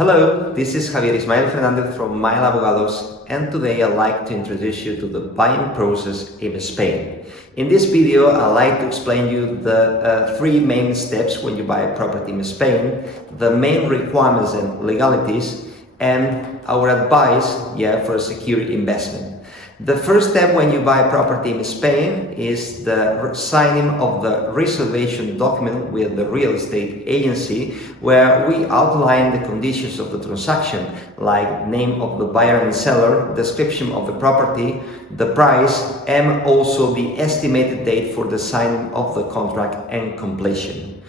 Hello, this is Javier Ismael Fernandez from Mael Abogados, and today I'd like to introduce you to the buying process in Spain. In this video, I'd like to explain you the three main steps when you buy a property in Spain, the main requirements and legalities, and our advice for a secure investment. The first step when you buy a property in Spain is the signing of the reservation document with the real estate agency, where we outline the conditions of the transaction, like name of the buyer and seller, description of the property, the price, and also the estimated date for the signing of the contract and completion.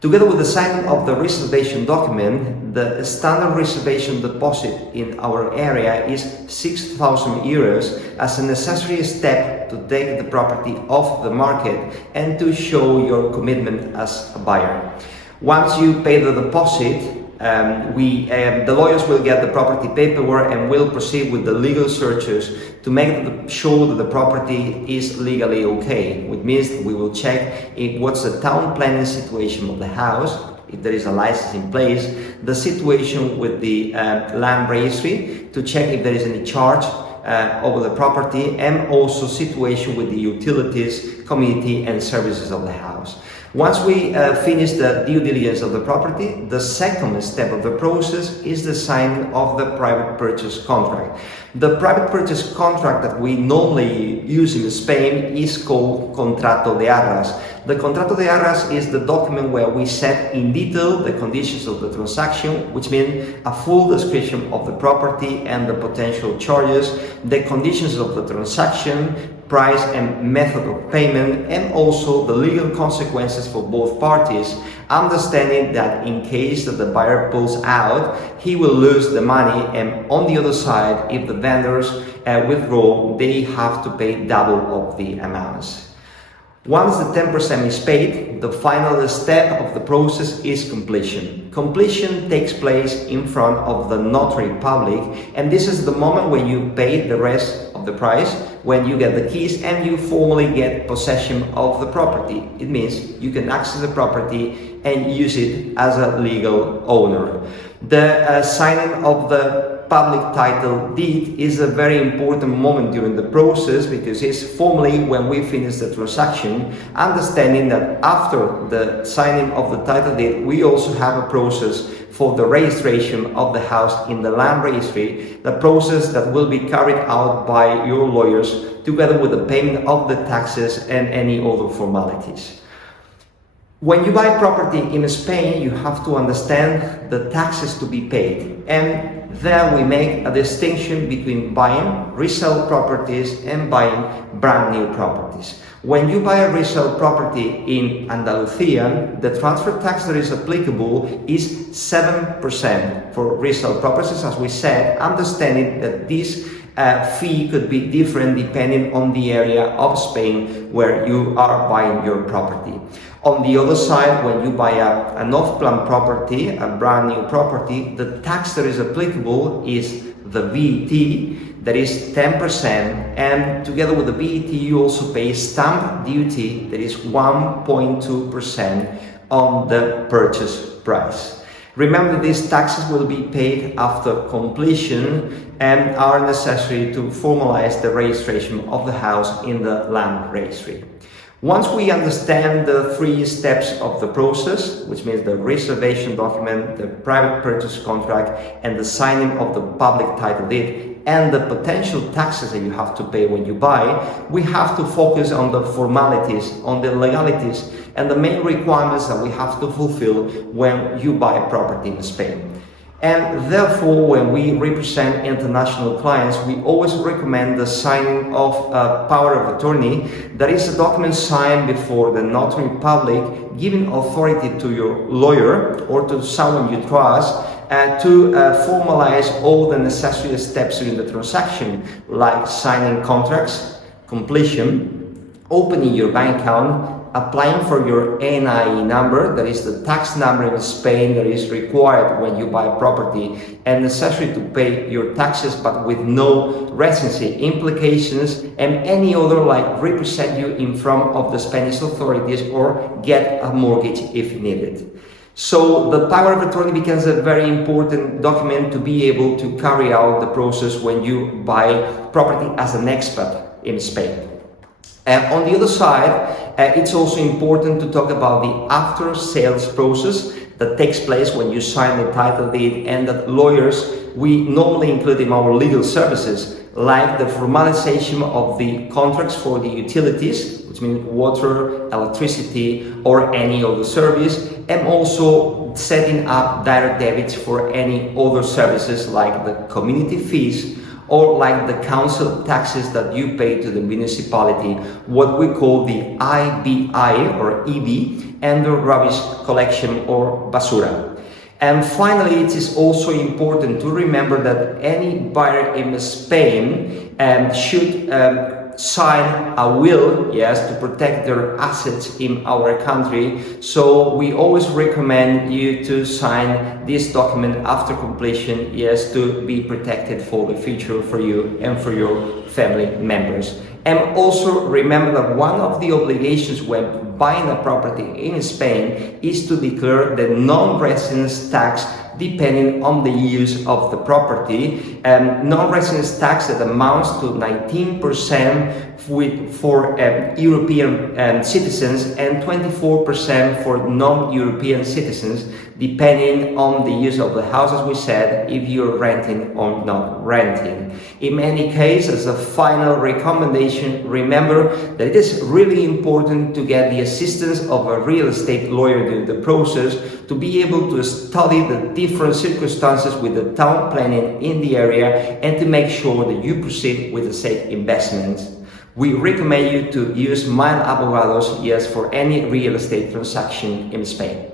Together with the signing of the reservation document, the standard reservation deposit in our area is 6,000 euros as a necessary step to take the property off the market and to show your commitment as a buyer. Once you pay the deposit, the lawyers will get the property paperwork and will proceed with the legal searches to make sure that the property is legally okay, which means we will check what's the town planning situation of the house, if there is a license in place, the situation with the land registry to check if there is any charge over the property, and also situation with the utilities, community and services of the house. Once we finish the due diligence of the property, the second step of the process is the signing of the private purchase contract. The private purchase contract that we normally use in Spain is called Contrato de Arras. The Contrato de Arras is the document where we set in detail the conditions of the transaction, which means a full description of the property and the potential charges, the conditions of the transaction, price and method of payment, and also the legal consequences for both parties, understanding that in case that the buyer pulls out, he will lose the money, and on the other side, if the vendors withdraw, they have to pay double of the amounts. Once the 10% is paid, the final step of the process is completion. Completion takes place in front of the notary public, and this is the moment when you pay the rest of the price, when you get the keys and you formally get possession of the property. It means you can access the property and use it as a legal owner. The signing of the public title deed is a very important moment during the process, because it's formally when we finish the transaction, understanding that after the signing of the title deed, we also have a process for the registration of the house in the land registry, the process that will be carried out by your lawyers together with the payment of the taxes and any other formalities. When you buy property in Spain, you have to understand the taxes to be paid, and there we make a distinction between buying resale properties and buying brand new properties. When you buy a resale property in Andalusia, the transfer tax that is applicable is 7% for resale properties, as we said, understanding that this fee could be different depending on the area of Spain where you are buying your property. On the other side, when you buy an off-plan property, a brand new property, the tax that is applicable is the VAT, that is 10%, and together with the VAT you also pay stamp duty, that is 1.2% on the purchase price. Remember, these taxes will be paid after completion and are necessary to formalize the registration of the house in the land registry. Once we understand the three steps of the process, which means the reservation document, the private purchase contract, and the signing of the public title deed, and the potential taxes that you have to pay when you buy, we have to focus on the formalities, on the legalities, and the main requirements that we have to fulfill when you buy a property in Spain. And therefore, when we represent international clients, we always recommend the signing of a power of attorney. That is a document signed before the notary public, giving authority to your lawyer or to someone you trust to formalize all the necessary steps in the transaction, like signing contracts, completion, opening your bank account, applying for your NI number, that is the tax number in Spain that is required when you buy property and necessary to pay your taxes but with no residency implications, and any other like represent you in front of the Spanish authorities or get a mortgage if needed. So the power of attorney becomes a very important document to be able to carry out the process when you buy property as an expat in Spain. On the other side, it's also important to talk about the after-sales process that takes place when you sign the title deed, and that lawyers we normally include in our legal services, like the formalization of the contracts for the utilities, which means water, electricity, or any other service, and also setting up direct debits for any other services like the community fees or like the council taxes that you pay to the municipality, what we call the IBI or EB, and the rubbish collection or basura. And finally, it is also important to remember that any buyer in Spain should sign a will, yes, to protect their assets in our country. So we always recommend you to sign this document after completion, yes, to be protected for the future for you and for your family members. And also remember that one of the obligations when buying a property in Spain is to declare the non-residence tax depending on the use of the property. Non-residence tax that amounts to 19% for European citizens and 24% for non-European citizens, depending on the use of the house, as we said, if you're renting or not renting. In any case, as a final recommendation, remember that it is really important to get the assistance of a real estate lawyer during the process to be able to study the different circumstances with the town planning in the area and to make sure that you proceed with a safe investment. We recommend you to use Mile Abogados, yes, for any real estate transaction in Spain.